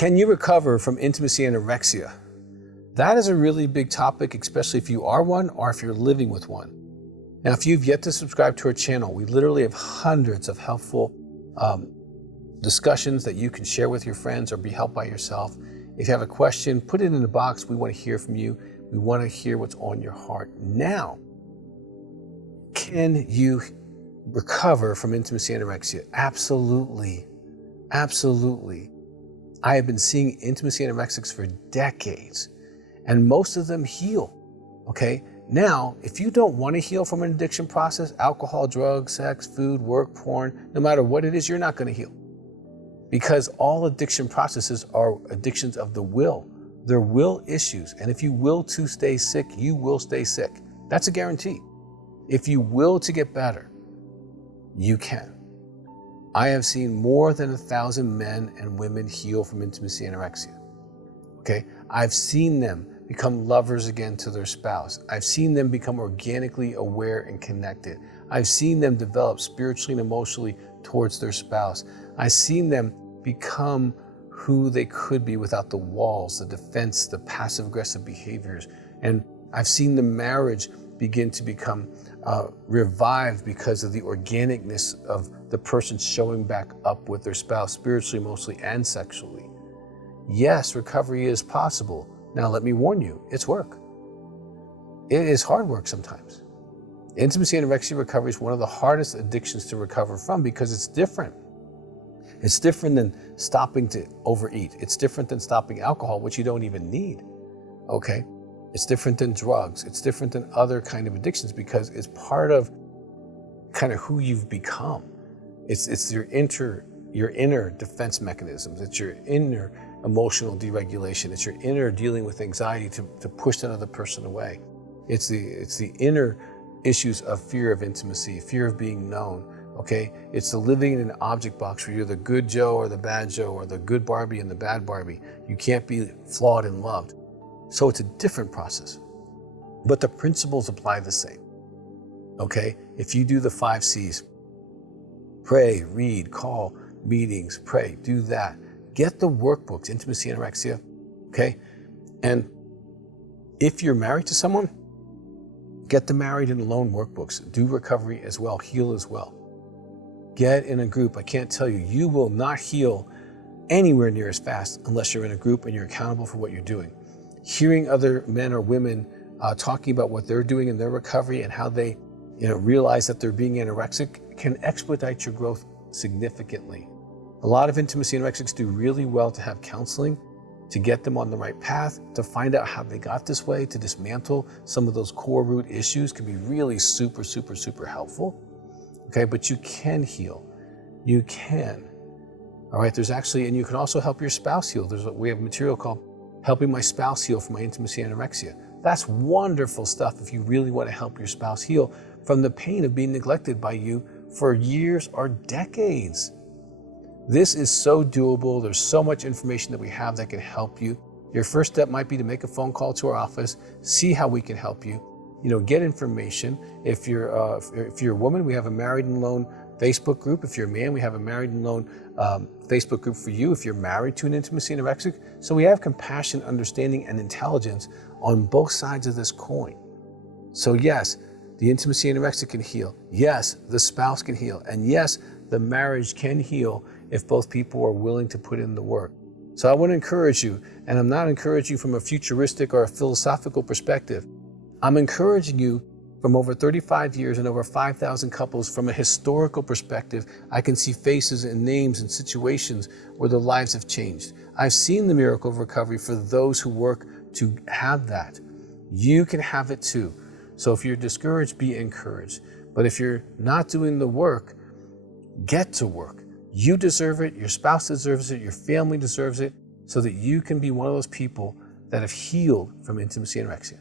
Can you recover from intimacy anorexia? That is a really big topic, especially if you are one or if you're living with one. Now, if you've yet to subscribe to our channel, we literally have hundreds of helpful discussions that you can share with your friends or be helped by yourself. If you have a question, put it in the box. We want to hear from you. We want to hear what's on your heart. Now, can you recover from intimacy anorexia? Absolutely. Absolutely. I have been seeing intimacy anorexics for decades, and most of them heal, okay? Now, if you don't want to heal from an addiction process, alcohol, drugs, sex, food, work, porn, no matter what it is, you're not going to heal. Because all addiction processes are addictions of the will. They're will issues, and if you will to stay sick, you will stay sick. That's a guarantee. If you will to get better, you can. I have seen more than 1,000 men and women heal from intimacy anorexia, okay? I've seen them become lovers again to their spouse. I've seen them become organically aware and connected. I've seen them develop spiritually and emotionally towards their spouse. I've seen them become who they could be without the walls, the defense, the passive-aggressive behaviors. And I've seen the marriage begin to become revived because of the organicness of the person showing back up with their spouse spiritually, emotionally, and sexually. Yes, recovery is possible. Now, let me warn you, it's work. It is hard work sometimes. Intimacy anorexia recovery is one of the hardest addictions to recover from because it's different. It's different than stopping to overeat. It's different than stopping alcohol, which you don't even need, okay? It's different than drugs. It's different than other kind of addictions because it's part of kind of who you've become. It's your inner defense mechanisms. It's your inner emotional deregulation. It's your inner dealing with anxiety to push that other person away. It's the inner issues of fear of intimacy, fear of being known, okay? It's the living in an object box where you're the good Joe or the bad Joe or the good Barbie and the bad Barbie. You can't be flawed and loved. So it's a different process, but the principles apply the same, okay? If you do the 5 C's, pray, read, call, meetings, pray, do that. Get the workbooks, Intimacy Anorexia, okay? And if you're married to someone, get the married and alone workbooks. Do recovery as well, heal as well. Get in a group. I can't tell you, you will not heal anywhere near as fast unless you're in a group and you're accountable for what you're doing. Hearing other men or women talking about what they're doing in their recovery and how they realize that they're being anorexic can expedite your growth significantly. A lot of intimacy anorexics do really well to have counseling, to get them on the right path, to find out how they got this way, to dismantle some of those core root issues can be really super, super, super helpful. Okay, but you can heal. You can. All right, there's actually, and you can also help your spouse heal. We have material called Helping My Spouse Heal from My Intimacy Anorexia. That's wonderful stuff if you really want to help your spouse heal from the pain of being neglected by you for years or decades. This is so doable. There's so much information that we have that can help you. Your first step might be to make a phone call to our office, see how we can help you. Get information. If you're a woman, we have a Married and Alone Facebook group. If you're a man, we have a Married and Alone Facebook group for you if you're married to an intimacy anorexic. So we have compassion, understanding, and intelligence on both sides of this coin. So yes, the intimacy anorexic can heal. Yes, the spouse can heal. And yes, the marriage can heal if both people are willing to put in the work. So I want to encourage you, and I'm not encouraging you from a futuristic or a philosophical perspective. I'm encouraging you from over 35 years and over 5,000 couples from a historical perspective. I can see faces and names and situations where their lives have changed. I've seen the miracle of recovery for those who work to have that. You can have it too. So if you're discouraged, be encouraged. But if you're not doing the work, get to work. You deserve it, your spouse deserves it, your family deserves it, so that you can be one of those people that have healed from intimacy anorexia.